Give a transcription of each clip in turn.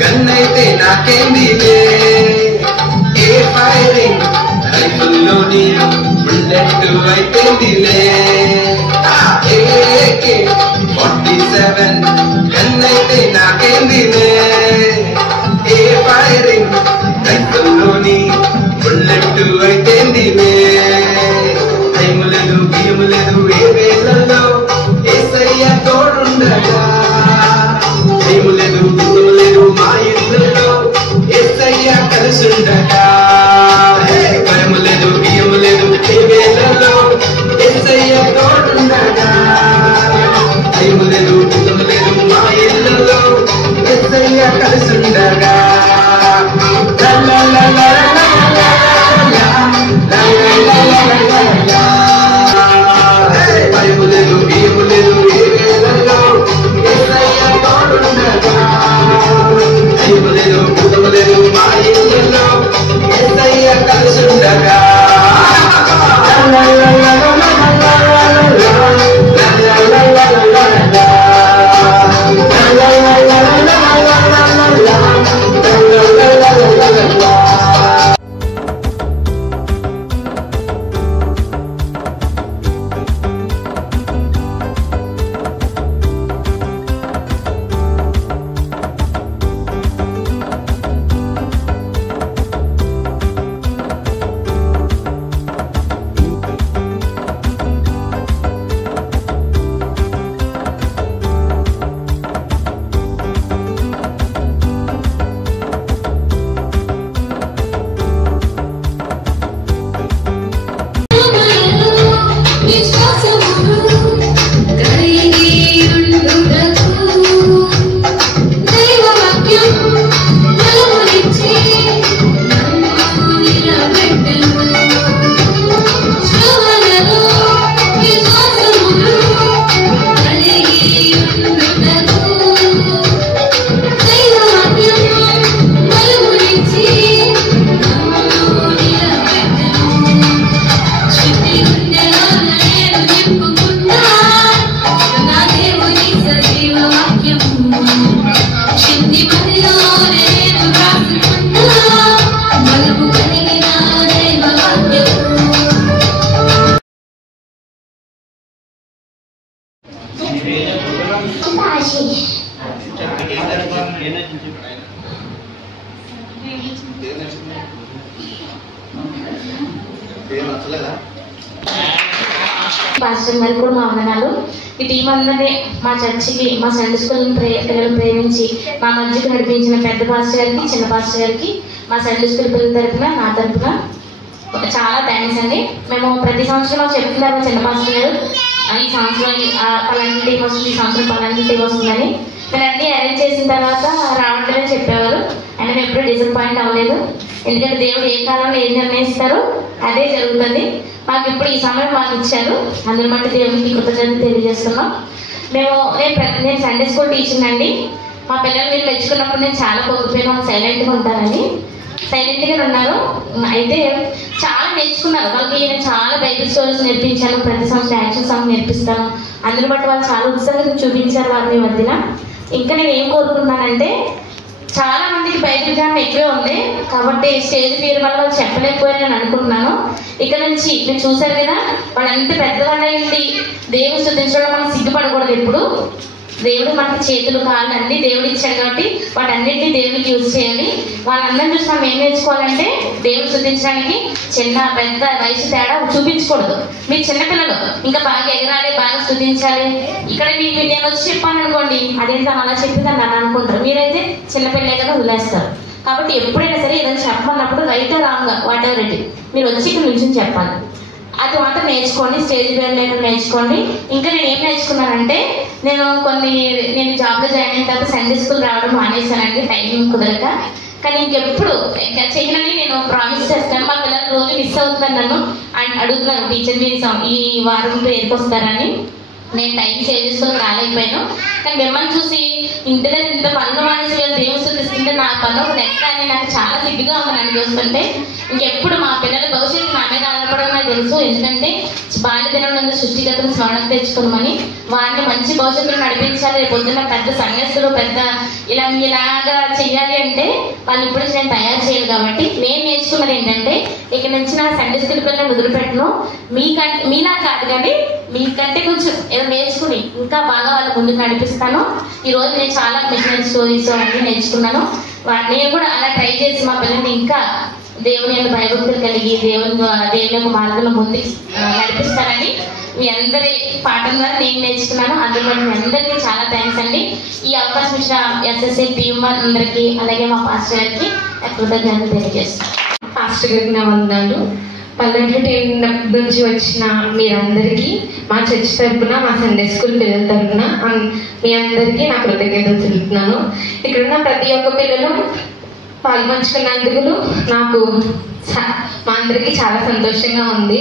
గన్నైతే నాకేందిలే ఏ firing రైఫుల్లోని bullet అయితేందిలే AK-47 గన్నైతే నాకేందిలే ఏ firing రైఫుల్లోని bullet అయితేందిలే time లేదు బియ్యం లేదు ఏ వేళల్లో ఏసయ్య తోడుండగా టైం లేదు బియ్యం లేదు మా ఇళ్ళలో ఏసయ్య కలిసుండగా భయం లేదు బియ్యం లేదు ఏ వేళల్లో ఏసయ్య తోడుండగా టైం లేదు బియ్యం లేదు మా ఇళ్ళలో పాస్టర్ గారికి కూడా మా వందనాలు. ఈ టీం అందరినీ మా చర్చికి, మా సండే స్కూల్ పిల్లలు ప్రేమించి మా మధ్యకు నడిపించిన పెద్ద పాస్టర్ గారికి, చిన్న పాస్టర్ గారికి, మా సండే స్కూల్ పిల్లల తరఫున, నా తరఫున చాలా థ్యాంక్స్ అండి. మేము ప్రతి సంవత్సరం చెప్తున్నారు చిన్న పాస్టర్ గారు, ఈ సంవత్సరం పలాంటి టీం వస్తుంది, ఈ సంవత్సరం పలాంటి టీం వస్తుందని. నేను అన్నీ అరేంజ్ చేసిన తర్వాత రావట్లేదని చెప్పేవారు. అయినా మేము ఎప్పుడూ డిసప్పాయింట్ అవ్వలేదు. ఎందుకంటే దేవుడు ఏ కాలంలో ఏం నిర్ణయిస్తారో అదే జరుగుతుంది. మాకు ఇప్పుడు ఈ సమయం మాకు ఇచ్చారు. అందరి బట్టి దేవునికి కృతజ్ఞతలు తెలియజేస్తున్నాం. నేను సండే స్కూల్ టీచర్ అండి. మా పిల్లలు మీరు మెచ్చుకున్నప్పుడు నేను చాలా పొంగిపోయినా సైలెంట్గా ఉంటారని. సైలెంట్గా ఉన్నారు. అయితే చాలా నేర్చుకున్నారు. వాళ్ళకి నేను చాలా బైబిల్ స్టోరీస్ నేర్పించాను. ప్రతి సంవత్సరం యాక్షన్ సాంగ్ నేర్పిస్తాను. అందరి బట్టి వాళ్ళు చాలా ఉత్సాహంగా చూపించారు వారిని మధ్యన. ఇంకా నేను ఏం కోరుకున్నానంటే, చాలా మందికి బైబిల్ జ్ఞానం ఎక్కువే ఉంది కాబట్టి స్టేజ్ ఫియర్ వల్ల వాళ్ళు చెప్పలేకపోయారని అనుకుంటున్నాను. ఇక్కడ నుంచి మీరు చూసారు కదా, వాళ్ళంత పెద్దవాళ్ళు అయింది దేవుని స్తుతించడం మనం సిగ్గుపడకూడదు. ఎప్పుడు దేవుడు మనకి చేతులు, కాళ్ళు అన్ని దేవుడు ఇచ్చాడు కాబట్టి వాటన్నిటిని దేవుడికి యూజ్ చేయాలి. వాళ్ళందరినీ చూసి మనం ఏం నేర్చుకోవాలంటే, దేవుడు స్తుతించడానికి చిన్న పెద్ద వయసు తేడా చూపించకూడదు. మీరు చిన్నపిల్లలు ఇంకా బాగా ఎగరాలి, బాగా స్తుతించాలి. ఇక్కడ మీకు నేను వచ్చి చెప్పాను అనుకోండి, అదేంటో అలా చెప్పిందని నన్ను అనుకుంటారు. మీరైతే చిన్నపిల్లలే కదా వదిలేస్తారు. కాబట్టి ఎప్పుడైనా సరే ఏదైనా చెప్పమన్నప్పుడు right wrong whatever it మీరు వచ్చి ఇక్కడ నుంచి చెప్పాలి. అది మాత్రం నేర్చుకోండి. స్టేజ్ పేరు నేర్చుకోండి. ఇంకా నేను ఏం నేర్చుకున్నానంటే, నేను జాబ్లో జాయిన్ అయిన తర్వాత సండే స్కూల్ రావడం మానేశానండి, టైమింగ్ కుదరక. కానీ ఇంకెప్పుడు చేయనని నేను ప్రామిస్ చేస్తాను. మా పిల్లలు రోజు మిస్ అవుతున్నాను, నన్ను అడుగుతున్నాను టీచర్ మీరు ఈ వారం పేరుకి వస్తారని. నేను టైం సేవ్ చేసుకొని రాలేకపోయాను. కానీ మిమ్మల్ని చూసి ఇంటి దగ్గర ఇంత పనులు మానేసి దేవుని స్తుతిస్తుంటే నా పనులు ఒక లెక్క అని నాకు చాలా సిగ్గుగా ఉంది నన్ను చూస్తుంటే. ఇంకెప్పుడు మా పిల్లల భవిష్యత్తు నా మీద ఆధారపడడం నాకు తెలుసు. ఎందుకంటే బాల్యదినంలో సృష్టిగతను స్మరణ తెచ్చుకోమని వారిని మంచి భవిష్యత్తులో నడిపించాలి. రేపు పొద్దున్న పెద్ద సంఘస్థులు పెద్ద ఇలాగా చెయ్యాలి అంటే వాళ్ళు ఇప్పుడు నేను తయారు చేయాలి. కాబట్టి నేను నేర్చుకున్నది ఏంటంటే, ఇక్కడ నుంచి నా సండే స్కూల్ పిల్లల్ని వదిలిపెట్టను. మీలా కాదు కానీ మీకంటే కొంచెం ఏదో నేర్చుకుని ఇంకా బాగా వాళ్ళ ముందుకు నడిపిస్తాను. ఈరోజు నేను చాలా మిషనరీ స్టోరీస్ అన్నీ నేర్చుకున్నాను. నేను కూడా అలా ట్రై చేసి మా పిల్లల్ని ఇంకా దేవుని యొక్క భయభక్తులు కలిగి దేవుని యొక్క మార్గంలో ముందుకు నడిపిస్తానని మీ అందరి పాఠం ద్వారా నేను నేర్చుకున్నాను. అందులో మీ అందరికీ చాలా థ్యాంక్స్ అండి. ఈ అవకాశం ఇచ్చిన ఎస్ఎస్ఏ టీమ్ అందరికీ, అలాగే మా పాస్టర్ గారికి కృతజ్ఞతలు తెలియజేస్తాను. పాస్టర్ గారికి నా వందనాలు. పల్లెటూరు టీం నుంచి వచ్చిన మీరందరికీ మా చర్చ్ తరఫున, మా సండే స్కూల్ పిల్లల తరఫున మీ అందరికీ నా కృతజ్ఞతలు తెలుపుతున్నాను. ఇక్కడున్న ప్రతి ఒక్క పిల్లలు పాల్పంచుకున్నందుకు నాకు మా అందరికీ చాలా సంతోషంగా ఉంది.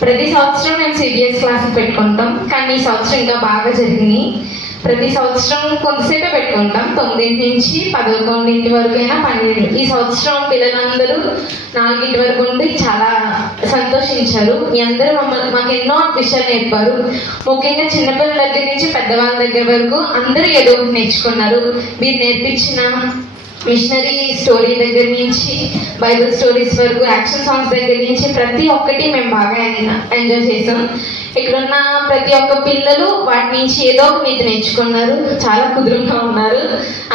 ప్రతి సంవత్సరం మేము సిబిఎస్ క్లాసులు పెట్టుకుంటాం, కానీ ఈ సంవత్సరం ఇంకా బాగా జరిగింది. ప్రతి సంవత్సరం కొంతసేపే పెట్టుకుంటాం, 9 నుంచి 11 వరకు అయినా 12. ఈ సంవత్సరం పిల్లలందరూ 4 వరకు ఉండి చాలా సంతోషించారు. మీ అందరూ మాకు ఎన్నో విషయాలు నేర్పారు. ముఖ్యంగా చిన్నపిల్లల దగ్గర నుంచి పెద్దవాళ్ళ దగ్గర వరకు అందరూ ఏదో నేర్చుకున్నారు. మీరు నేర్పించిన మిషనరీ స్టోరీ దగ్గర నుంచి బైబిల్ స్టోరీస్ వరకు, యాక్షన్ సాంగ్స్ దగ్గర నుంచి ప్రతి ఒక్కటి మేము బాగా ఎంజాయ్ చేసాం. ఇక్కడున్న ప్రతి ఒక్క పిల్లలు వాటి నుంచి ఏదో ఒక నీతి నేర్చుకున్నారు, చాలా కుదురుగా ఉన్నారు.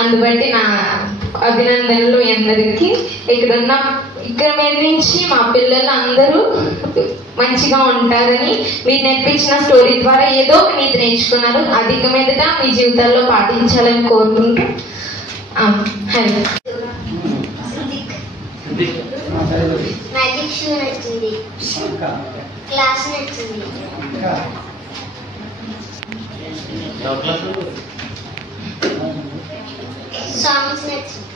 అందుబట్టి నా అభినందనలు అందరికీ. ఇక్కడ మీద నుంచి మా పిల్లలు అందరూ మంచిగా ఉంటారని మీరు నేర్పించిన స్టోరీ ద్వారా ఏదో ఒక నీతి నేర్చుకున్నారు. అధిక మీదట మీ జీవితాల్లో పాటించాలని కోరుకుంటూ మ్యాజిక్ షో నచ్చింది, క్లాస్ నచ్చింది, సాంగ్స్ నచ్చింది.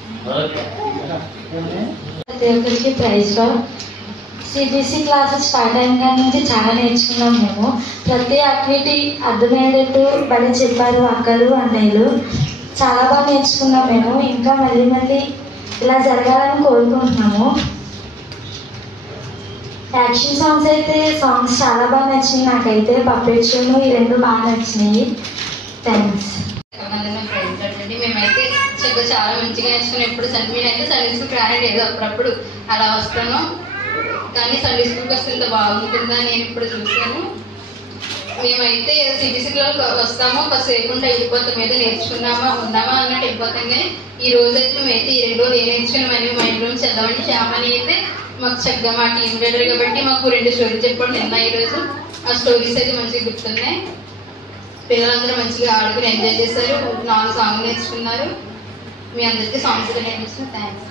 ప్రతి ఒక్కరికి ప్రైజ్ లో సిబిఎస్ఈ క్లాసెస్ స్టార్ట్ అయిన కాడి నుంచి చాలా నేర్చుకున్నాం మేము. ప్రతి యాక్టివిటీ అర్థమయ్యేటట్టు బడి చెప్పారు అక్కలు అన్నయ్యలు. చాలా బాగా నేర్చుకున్నాం మేము. ఇంకా మళ్ళీ ఇలా జరగాలని కోరుకుంటున్నాము. యాక్షన్ సాంగ్స్ అయితే సాంగ్స్ చాలా బాగా నచ్చినాయి నాకైతే. పప్పెట్ షోను ఈ 2 బాగా నచ్చినాయి. థ్యాంక్స్. మేమైతే చాలా మంచిగా నేర్చుకున్నాం. ఎప్పుడు నేనైతే సండే స్కూల్కి రానండి, ఏదో అప్పుడప్పుడు అలా వస్తాను. కానీ సండే స్కూల్కి వస్తే ఇంత బాగుంటుందా నేను ఇప్పుడు చూసాను. మేమైతే సిబిసిలో వస్తామో కాసేపు ఉంటే వెళ్ళిపోతాం, ఏదో నేర్చుకున్నామా ఉన్నామా అన్నట్టు వెళ్ళిపోతాం. కానీ ఈ రోజు అయితే మేమైతే ఈ 2 రోజులు ఏం నేర్చుకున్నామని మైండ్ రూమ్ చదవండి. శ్యామని అయితే మాకు చక్కగా మా టీం లీడర్ కాబట్టి మాకు 2 స్టోరీలు చెప్పడం నిన్న ఈరోజు. ఆ స్టోరీస్ అయితే మంచిగా గుర్తున్నాయి. పిల్లలందరూ మంచిగా ఆడుకుని ఎంజాయ్ చేశారు. 4 సాంగ్లు నేర్చుకున్నారు. మీ అందరికీ సాంగ్స్ నేర్పిస్తున్నా. థ్యాంక్స్.